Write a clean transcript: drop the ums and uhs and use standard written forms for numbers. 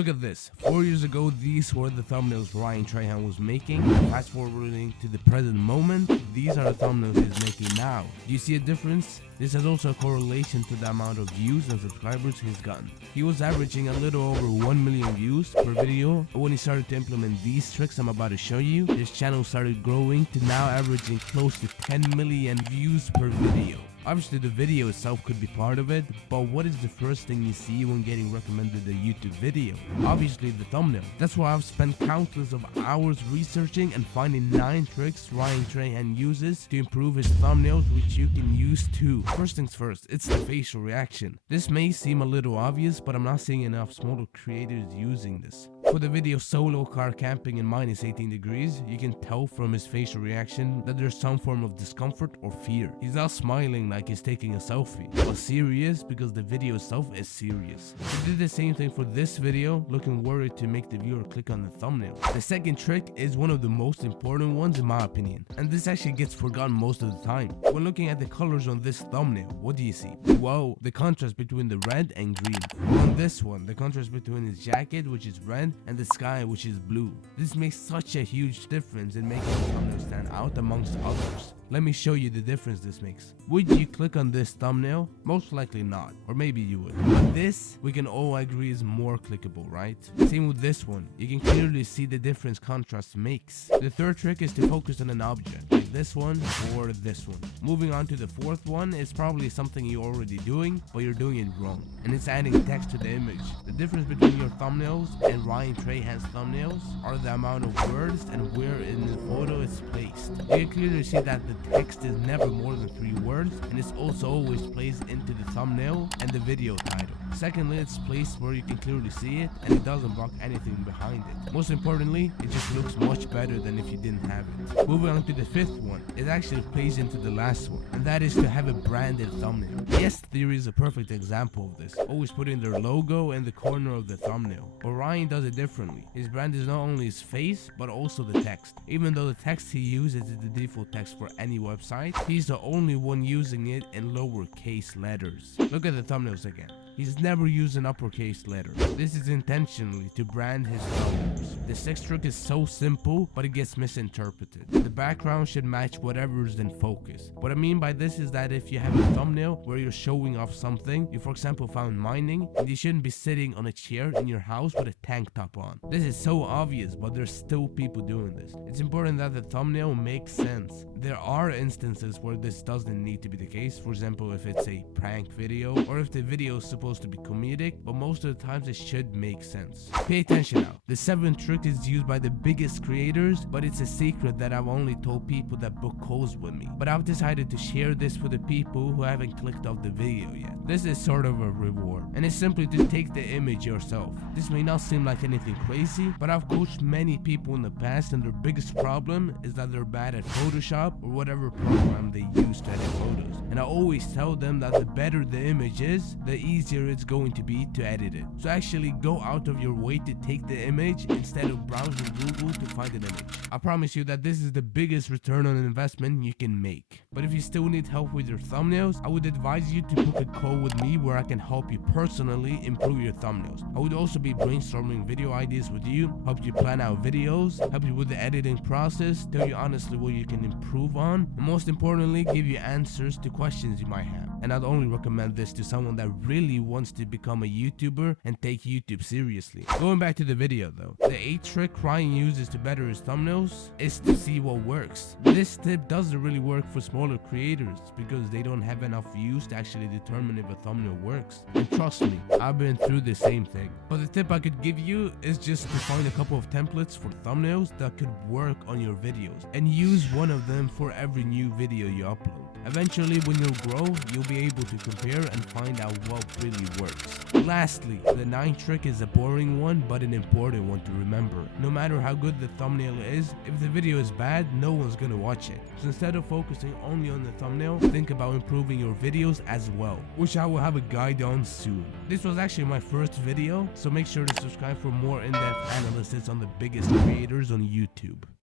Look at this. 4 years ago, these were the thumbnails Ryan Trahan was making. Fast forwarding to the present moment, these are the thumbnails he's making now. Do you see a difference? This has also a correlation to the amount of views and subscribers he's gotten. He was averaging a little over 1 million views per video, but when he started to implement these tricks I'm about to show you, his channel started growing to now averaging close to 10 million views per video. Obviously the video itself could be part of it, but what is the first thing you see when getting recommended a YouTube video? Obviously the thumbnail. That's why I've spent countless of hours researching and finding 9 tricks Ryan Trahan uses to improve his thumbnails, which you can use too. First things first, it's the facial reaction. This may seem a little obvious, but I'm not seeing enough smaller creators using this. For the video solo car camping in minus 18 degrees, you can tell from his facial reaction that there's some form of discomfort or fear. He's not smiling like he's taking a selfie, but serious because the video itself is serious. He did the same thing for this video, looking worried to make the viewer click on the thumbnail. The second trick is one of the most important ones in my opinion, and this actually gets forgotten most of the time. When looking at the colors on this thumbnail, what do you see? Well, the contrast between the red and green. On this one, the contrast between his jacket, which is red, and the sky, which is blue. This makes such a huge difference in making the thumbnail stand out amongst others. Let me show you the difference this makes. Would you click on this thumbnail? Most likely not, or maybe you would. But this, we can all agree is more clickable, right? Same with this one. You can clearly see the difference contrast makes. The third trick is to focus on an object, like this one or this one. Moving on to the fourth one is probably something you're already doing, but you're doing it wrong. And it's adding text to the image. The difference between your thumbnails and Ryan Trahan's thumbnails are the amount of words and where in the photo it's placed. You can clearly see that the text is never more than 3 words, and it's also always placed into the thumbnail and the video title. Secondly, it's placed where you can clearly see it and it doesn't block anything behind it. Most importantly, it just looks much better than if you didn't have it. Moving on to the fifth one, it actually plays into the last one, and that is to have a branded thumbnail. Yes Theory is a perfect example of this, always putting their logo in the corner of the thumbnail. But Ryan does it differently. His brand is not only his face, but also the text. Even though the text he uses is the default text for any website, he's the only one using it in lowercase letters. Look at the thumbnails again. He's never used an uppercase letter. This is intentionally to brand his thumbnails. The sixth trick is so simple, but it gets misinterpreted. The background should match whatever is in focus. What I mean by this is that if you have a thumbnail where you're showing off something, you for example found mining, and you shouldn't be sitting on a chair in your house with a tank top on. This is so obvious, but there's still people doing this. It's important that the thumbnail makes sense. There are instances where this doesn't need to be the case, for example if it's a prank video or if the video is supposed to be comedic, but most of the times it should make sense. Pay attention now. The seventh trick is used by the biggest creators, but it's a secret that I've only told people that book calls with me. But I've decided to share this for the people who haven't clicked off the video yet. This is sort of a reward, and it's simply to take the image yourself. This may not seem like anything crazy, but I've coached many people in the past and their biggest problem is that they're bad at Photoshop or whatever program they use to edit photos. And I always tell them that the better the image is, the easier it's going to be to edit it. So actually go out of your way to take the image instead of browsing Google to find an image. I promise you that this is the biggest return on investment you can make. But if you still need help with your thumbnails, I would advise you to book a call with me where I can help you personally improve your thumbnails. I would also be brainstorming video ideas with you, help you plan out videos, help you with the editing process, tell you honestly what you can improve on, and most importantly give you answers to questions you might have. And I'd only recommend this to someone that really wants to become a YouTuber and take YouTube seriously. Going back to the video though, the 8th trick Ryan uses to better his thumbnails is to see what works. This tip doesn't really work for smaller creators because they don't have enough views to actually determine if a thumbnail works. And trust me, I've been through the same thing. But the tip I could give you is just to find a couple of templates for thumbnails that could work on your videos and use one of them for every new video you upload. Eventually, when you grow, you'll be able to compare and find out what really works. Lastly, the 9th trick is a boring one, but an important one to remember. No matter how good the thumbnail is, if the video is bad, no one's gonna watch it. So instead of focusing only on the thumbnail, think about improving your videos as well, which I will have a guide on soon. This was actually my first video, so make sure to subscribe for more in-depth analysis on the biggest creators on YouTube.